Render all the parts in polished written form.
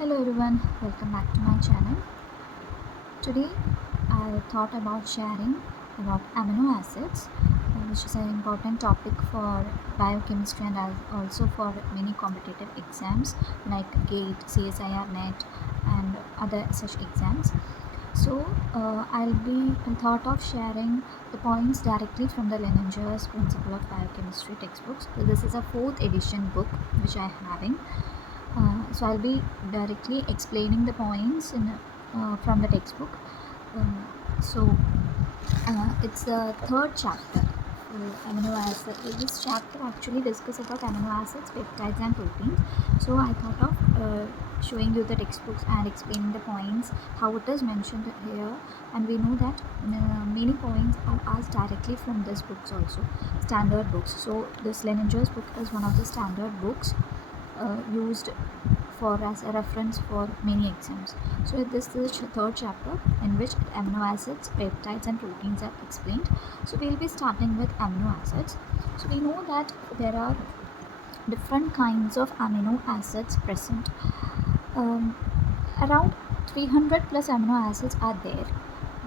Hello everyone, welcome back to my channel. Today I thought about sharing about amino acids, which is an important topic for biochemistry and also for many competitive exams like GATE, CSIR-NET and other such exams. So I thought of sharing the points directly from the Lehninger's Principle of Biochemistry textbooks. So this is a 4th edition book which I am having. So I'll be directly explaining the points from the textbook. It's the 3rd chapter. Amino acids. This chapter actually discusses about amino acids, peptides, and proteins. So I thought of showing you the textbooks and explaining the points, how it is mentioned here. And we know that many points are asked directly from this books also, standard books. So this Lehninger's book is one of the standard books used for as a reference for many exams. So this is the 3rd chapter in which amino acids, peptides and proteins are explained. So we'll be starting with amino acids. So we know that there are different kinds of amino acids present. Around 300 plus amino acids are there,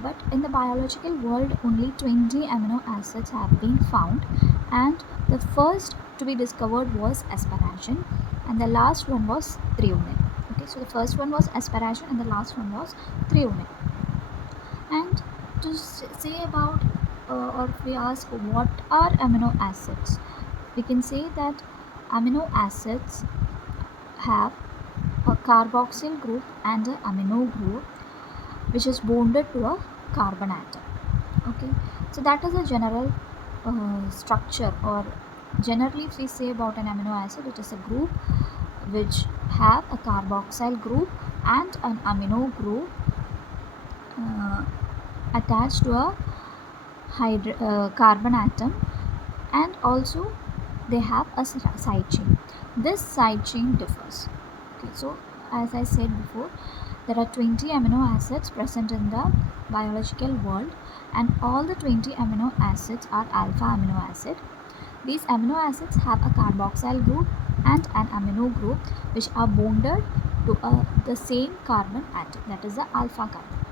but in the biological world only 20 amino acids have been found, and the first to be discovered was asparagine and the last one was threonine. Okay, so the first one was asparagine and the last one was threonine. And to say about or if we ask what are amino acids, we can say that amino acids have a carboxyl group and an amino group which is bonded to a carbon atom. Okay, so that is a general structure, or generally if we say about an amino acid, it is a group which have a carboxyl group and an amino group attached to a carbon atom, and also they have a side chain. This side chain differs. Okay, so as I said before, there are 20 amino acids present in the biological world, and all the 20 amino acids are alpha amino acid. These amino acids have a carboxyl group and an amino group which are bonded to the same carbon atom, that is the alpha carbon.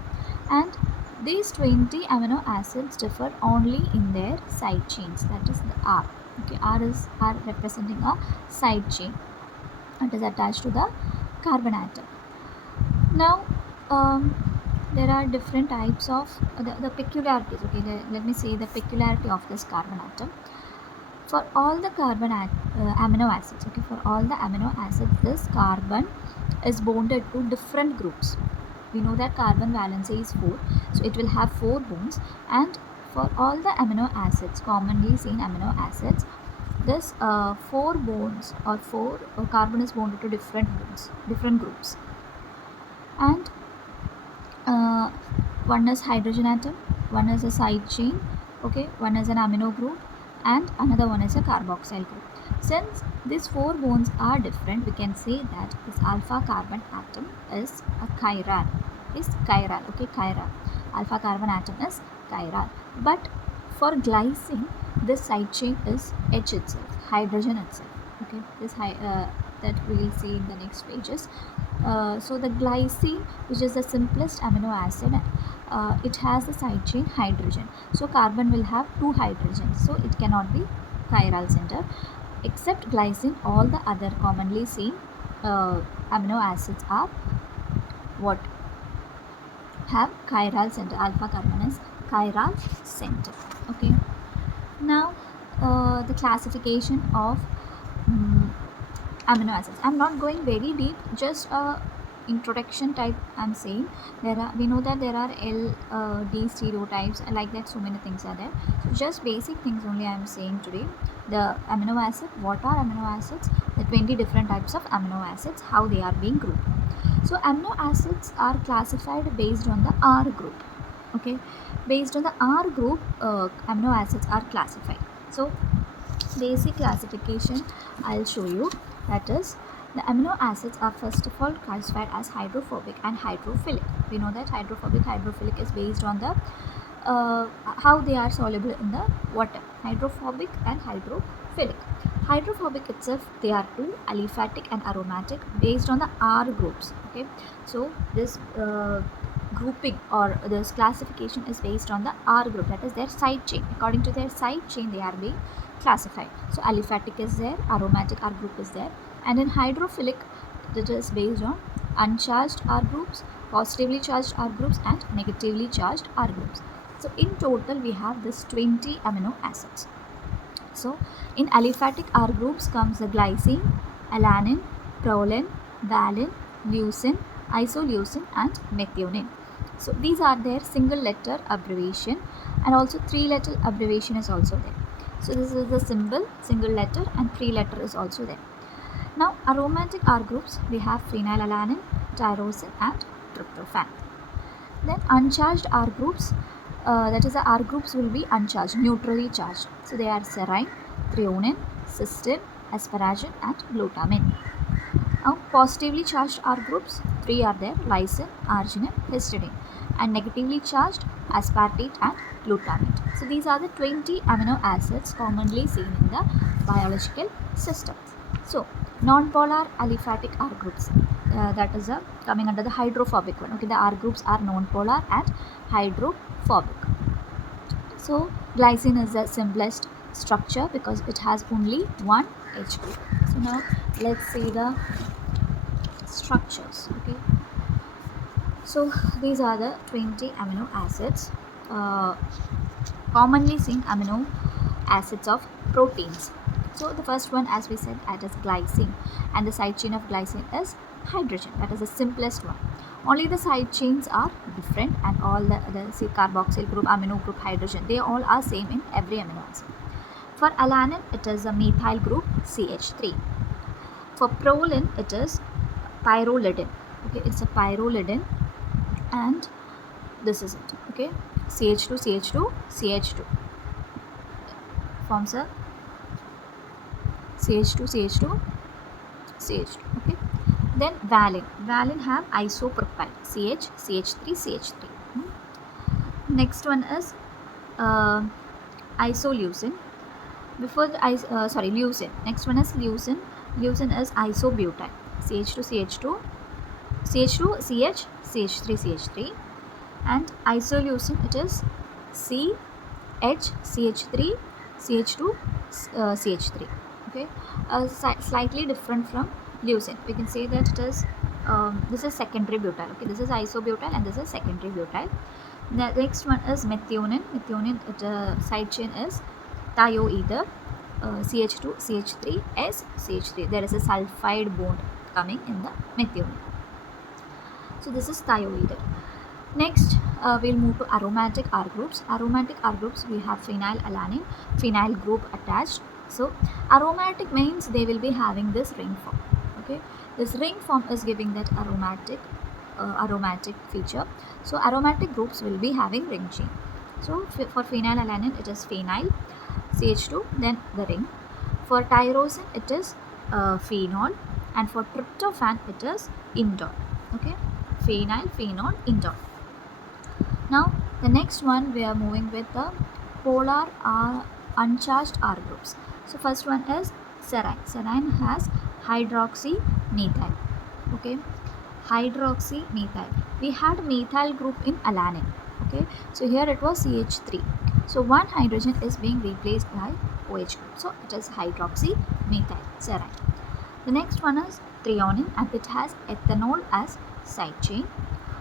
And these 20 amino acids differ only in their side chains, that is the R. Okay, R is representing a side chain that is attached to the carbon atom. Now there are different types of the peculiarities. Okay, let me say the peculiarity of this carbon atom. For all the amino acids, okay, for all the amino acids, this carbon is bonded to different groups. We know that carbon valency is 4, so it will have 4 bonds, and for all the amino acids, commonly seen amino acids, this 4 bonds or 4 carbon is bonded to different groups, and one is hydrogen atom, one is a side chain, okay, one is an amino group, and another one is a carboxyl group. Since these 4 bonds are different, we can say that this alpha carbon atom is a chiral. Okay, chiral. Alpha carbon atom is chiral. But for glycine, this side chain is H itself, hydrogen itself. Okay, that we will see in the next pages. So the glycine, which is the simplest amino acid, it has the side chain hydrogen. So carbon will have 2 hydrogens, so it cannot be chiral center. Except glycine, all the other commonly seen amino acids are what? Have chiral center. Alpha carbon is chiral center. Okay. Now the classification of amino acids. I'm not going very deep, just a introduction type I'm saying. We know that there are L, D stereotypes, like that, so many things are there. So just basic things only I'm saying today. The amino acid, what are amino acids, the 20 different types of amino acids, how they are being grouped. So amino acids are classified based on the R group. Okay, based on the R group, amino acids are classified. So basic classification I'll show you. That is, the amino acids are first of all classified as hydrophobic and hydrophilic. We know that hydrophilic is based on the how they are soluble in the water. Hydrophobic and hydrophilic. Hydrophobic itself, they are two, aliphatic and aromatic, based on the R groups. Okay, so this grouping or this classification is based on the R group, that is their side chain. According to their side chain, they are being classified. So aliphatic is there, aromatic R group is there, and in hydrophilic, it is based on uncharged R groups, positively charged R groups, and negatively charged R groups. So in total, we have this 20 amino acids. So in aliphatic R groups comes the glycine, alanine, proline, valine, leucine, isoleucine, and methionine. So these are their single letter abbreviation, and also 3-letter abbreviation is also there. So this is the symbol, single letter, and 3-letter is also there. Now aromatic R groups, we have phenylalanine, tyrosine, and tryptophan. Then uncharged R groups, that is the R groups will be uncharged, neutrally charged. So they are serine, threonine, cysteine, asparagine, and glutamine. Now positively charged R groups, 3 are there: lysine, arginine, histidine, and negatively charged aspartate and glutamate. So these are the 20 amino acids commonly seen in the biological system. So non-polar aliphatic R groups, that is coming under the hydrophobic one. Okay, the R groups are non-polar and hydrophobic. So glycine is the simplest structure because it has only one H group. So now let's see the structures. Okay, so these are the 20 amino acids, commonly seen amino acids of proteins. So the first one, as we said, that is glycine, and the side chain of glycine is hydrogen. That is the simplest one. Only the side chains are different, and all the carboxyl group, amino group, hydrogen, they all are same in every amino acid. For alanine, it is a methyl group, CH3. For proline, it is pyrrolidine. Okay, it's a pyrrolidine, and this is it. Okay, CH2, CH2, CH2 forms a CH2, CH2, CH2. Okay, then valine have isopropyl, CH, CH3, CH3. Next one is isoleucine. Before the leucine. Next one is leucine. Leucine is isobutyl, CH2, CH2, CH2, CH, CH3, CH3, and isoleucine, it is C, H, CH3, CH2, CH3. Okay, slightly different from leucine. We can say that it is this is secondary butyl. Okay, this is isobutyl and this is secondary butyl. The next one is methionine. Methionine, side chain is thioether, CH2, CH3, S, CH3. There is a sulfide bond coming in the methionine. So this is thioether. Next, we'll move to aromatic R groups. Aromatic R groups, we have phenylalanine, phenyl group attached. So aromatic means they will be having this ring form. Okay, this ring form is giving that aromatic feature. So aromatic groups will be having ring chain. So for phenylalanine, it is phenyl, CH2, then the ring. For tyrosine, it is phenol, and for tryptophan, it is indole. Okay, phenyl, phenol, indole. Now the next one, we are moving with the polar uncharged R groups. So first one is serine. Serine has hydroxymethyl. Okay, hydroxymethyl. We had methyl group in alanine. Okay, so here it was CH3. So one hydrogen is being replaced by OH group. So it is hydroxymethyl, serine. The next one is threonine, and it has ethanol as side chain.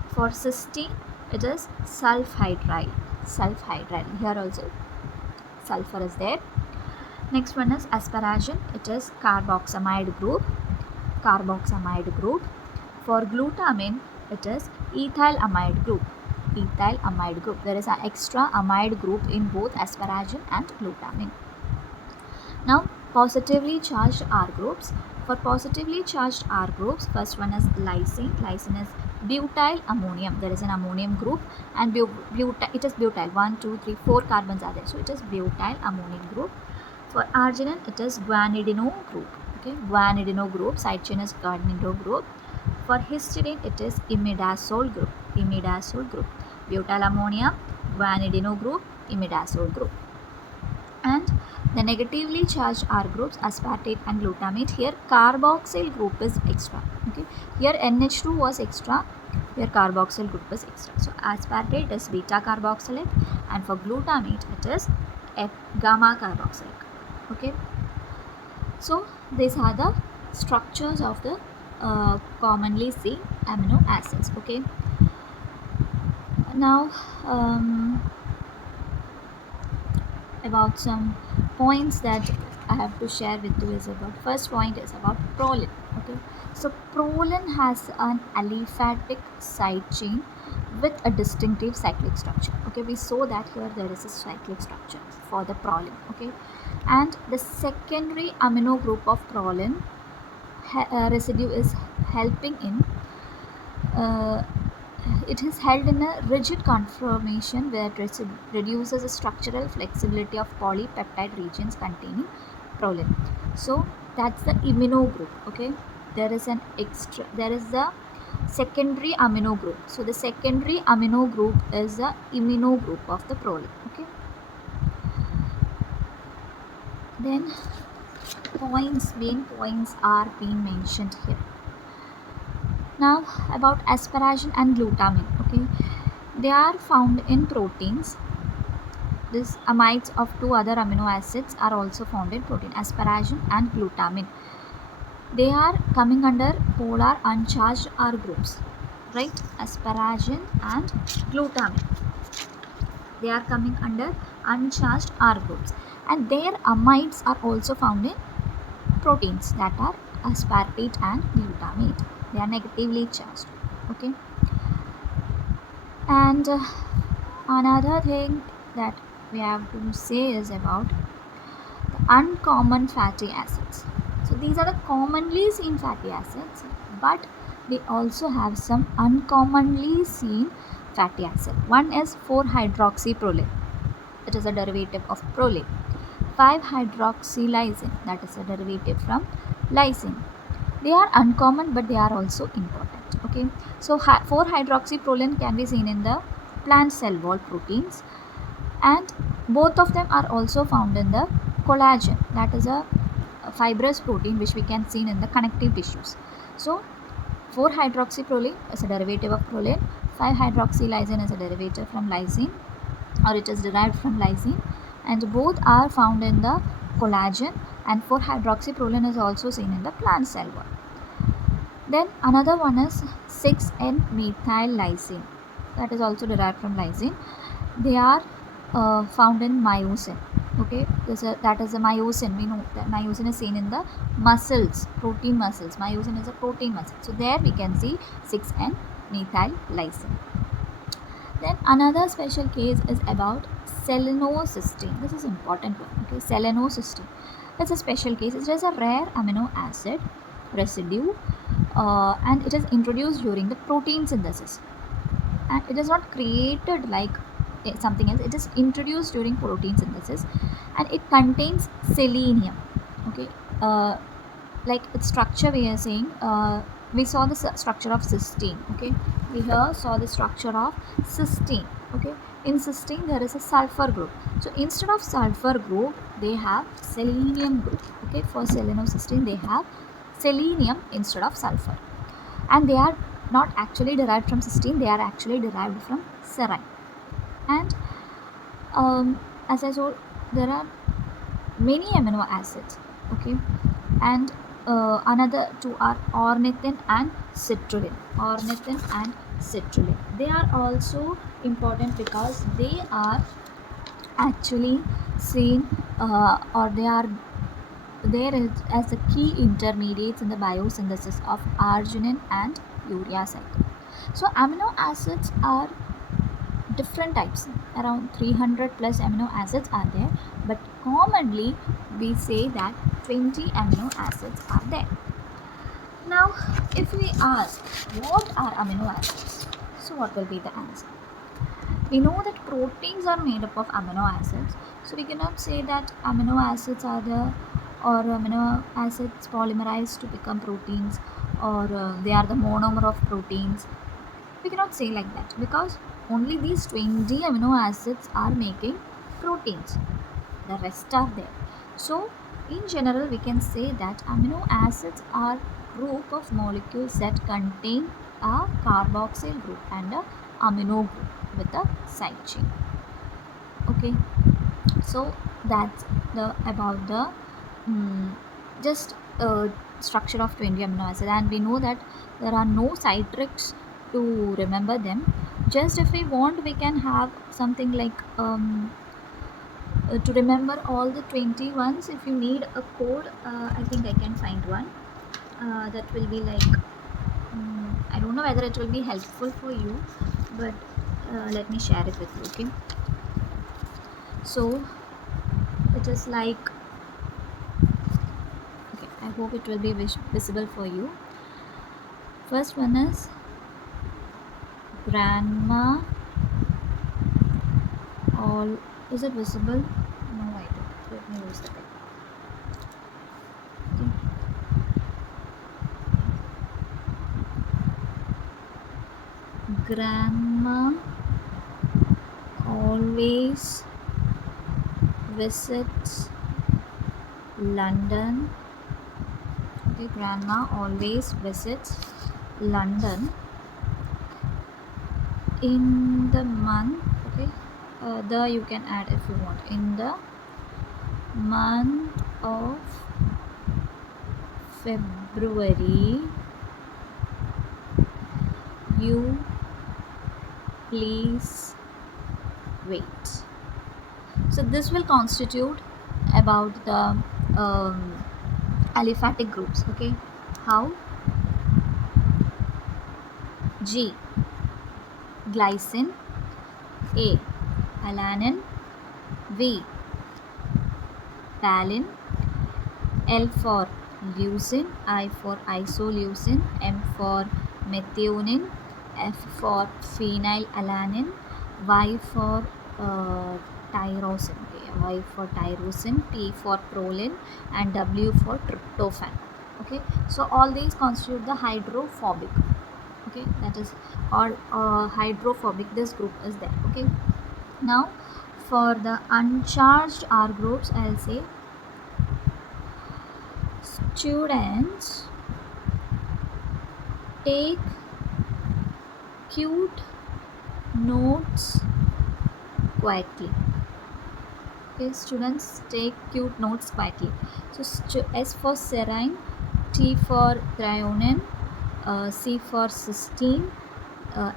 For cysteine, it is sulfhydryl. Sulfhydryl. Here also sulfur is there. Next one is asparagine. It is carboxamide group. Carboxamide group. For glutamine, it is ethylamide group. Ethylamide group. There is an extra amide group in both asparagine and glutamine. Now, positively charged R groups. For positively charged R groups, first one is lysine. Lysine is butyl ammonium. There is an ammonium group, and it is butyl. 1, 2, 3, 4 carbons are there. So it is butyl ammonium group. For arginine, it is guanidino group. Okay, guanidino group. Side chain is guanidino group. For histidine, it is imidazole group. Imidazole group. Butyl ammonium, guanidino group, imidazole group. And The negatively charged R groups, aspartate and glutamate. Here carboxyl group is extra. Okay, here NH2 was extra, here carboxyl group is extra. So aspartate is beta carboxylic, and for glutamate it is gamma carboxylic. Okay, so these are the structures of the commonly seen amino acids. Okay, now about some points that I have to share with you is about, first point is about proline. Okay, so proline has an aliphatic side chain with a distinctive cyclic structure. Okay, we saw that here there is a cyclic structure for the proline. Okay, and the secondary amino group of proline residue is helping in it is held in a rigid conformation where it reduces the structural flexibility of polypeptide regions containing proline. So that's the amino group. Okay, there is the secondary amino group. So the secondary amino group is the amino group of the proline. Okay, then main points are being mentioned here. Now about asparagine and glutamine. Okay, they are found in proteins. These amides of two other amino acids are also found in protein, asparagine and glutamine. They are coming under polar uncharged R groups, right? Asparagine and glutamine. They are coming under uncharged R groups, and their amides are also found in proteins, that are aspartate and glutamate. They are negatively charged. Okay, and another thing that we have to say is about the uncommon fatty acids. So these are the commonly seen fatty acids, but they also have some uncommonly seen fatty acid. One is 4-hydroxyproline. It is a derivative of proline. 5-hydroxylysine, that is a derivative from lysine. They are uncommon, but they are also important. Okay, so 4-hydroxyproline can be seen in the plant cell wall proteins, and both of them are also found in the collagen, that is a fibrous protein which we can see in the connective tissues. So 4-hydroxyproline is a derivative of proline, 5-hydroxylysine is a derivative from lysine, or it is derived from lysine, and both are found in the collagen, and 4-hydroxyproline is also seen in the plant cell wall. Then another one is 6N-methyl lysine, that is also derived from lysine. They are found in myosin. Okay, that is a myosin. We know that myosin is seen in the muscles, protein muscles. Myosin is a protein muscle. So there we can see 6N-methyl lysine. Then another special case is about selenocysteine. This is important one. Okay, selenocysteine. It's a special case. It is a rare amino acid residue, and it is introduced during the protein synthesis. And it is not created like something else. It is introduced during protein synthesis, and it contains selenium. Okay, like its structure we are saying, we saw the structure of cysteine. Okay, we here saw the structure of cysteine. Okay, in cysteine there is a sulfur group, so instead of sulfur group they have selenium group. Okay, for selenocysteine they have selenium instead of sulfur, and they are not actually derived from cysteine, they are actually derived from serine. And as I told, there are many amino acids. Okay, and another two are ornithine and citrulline. Ornithine and citrulline, they are also important because they are actually seen or they are there as the key intermediates in the biosynthesis of arginine and urea cycle. So amino acids are different types. Around 300 plus amino acids are there, but commonly we say that 20 amino acids are there. Now if we ask what are amino acids, so what will be the answer? We know that proteins are made up of amino acids, so we cannot say that amino acids are the or amino acids polymerize to become proteins, or they are the monomer of proteins. We cannot say like that because only these 20 amino acids are making proteins. The rest are there. So in general we can say that amino acids are group of molecules that contain a carboxyl group and a amino group with a side chain. Okay, so that's the about the just structure of 20 amino acid, and we know that there are no side tricks to remember them. Just if we want, we can have something like to remember all the 20 ones. If you need a code, I think I can find one that will be like I don't know whether it will be helpful for you, but let me share it with you. Okay, so it is like, okay, I hope it will be visible for you. First one is grandma. All, is it visible? No, I don't. Let me use the pen. Okay. Grandma always visits London. Okay, grandma always visits London in the month. Okay, the you can add if you want, in the month of February. You please wait. So this will constitute about the aliphatic groups. Okay, how? G, glycine. A, alanine. V, valine. L for leucine. I for isoleucine. M for methionine. F for phenylalanine. Y for tyrosine. Okay. Y for tyrosine. T for proline, and W for tryptophan. Okay, so all these constitute the hydrophobic. Okay, that is all hydrophobic, this group is there. Okay, now for the uncharged R groups, I'll say students take cute notes quietly. Okay, students take cute notes quietly. So S for serine, T for threonine, C for cysteine,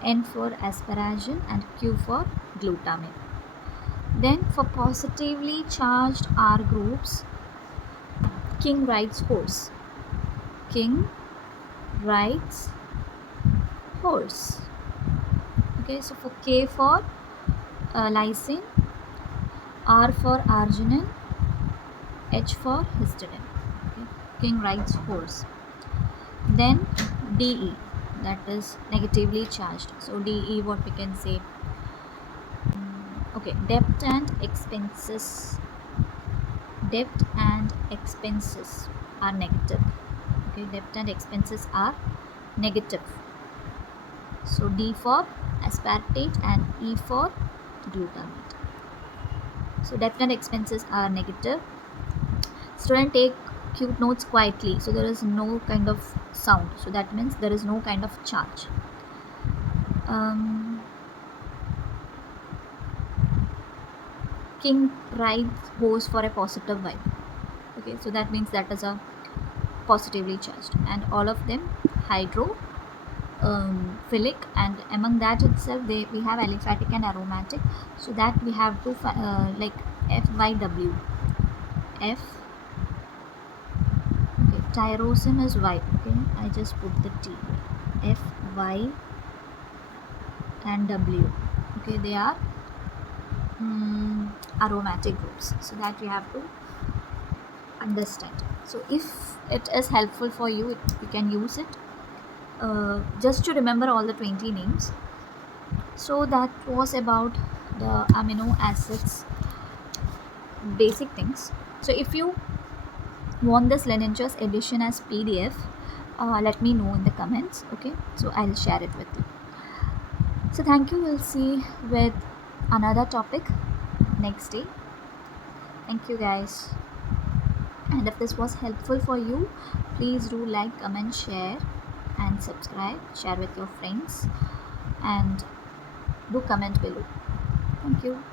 N for asparagine, and Q for glutamine. Then for positively charged R groups, King rides horse. King rides horse. Okay, so for K for lysine, R for arginine, H for histidine. Okay, King rides horse. Then DE, that is negatively charged. So DE, what we can say? Okay, debt and expenses. Debt and expenses are negative. Okay, debt and expenses are negative. So D for aspartate and E for glutamate. So debt and expenses are negative. Student take cute notes quietly. So there is no kind of sound. So that means there is no kind of charge. King rides horse for a positive vibe. Okay, so that means that is a positively charged, and all of them hydrophilic, and among that itself we have aliphatic and aromatic. So that we have to like F by W. F, okay, tyrosine is Y. Okay, I just put the T. F, Y, and W. Okay, they are aromatic groups. So that we have to understand. So if it is helpful for you, you can use it just to remember all the 20 names. So that was about the amino acids basic things. So if you want this Lehninger's edition as PDF, let me know in the comments. Okay, so I'll share it with you. So thank you. We'll see with another topic next day. Thank you guys. And if this was helpful for you, please do like, comment, share, and subscribe. Share with your friends and do comment below. Thank you.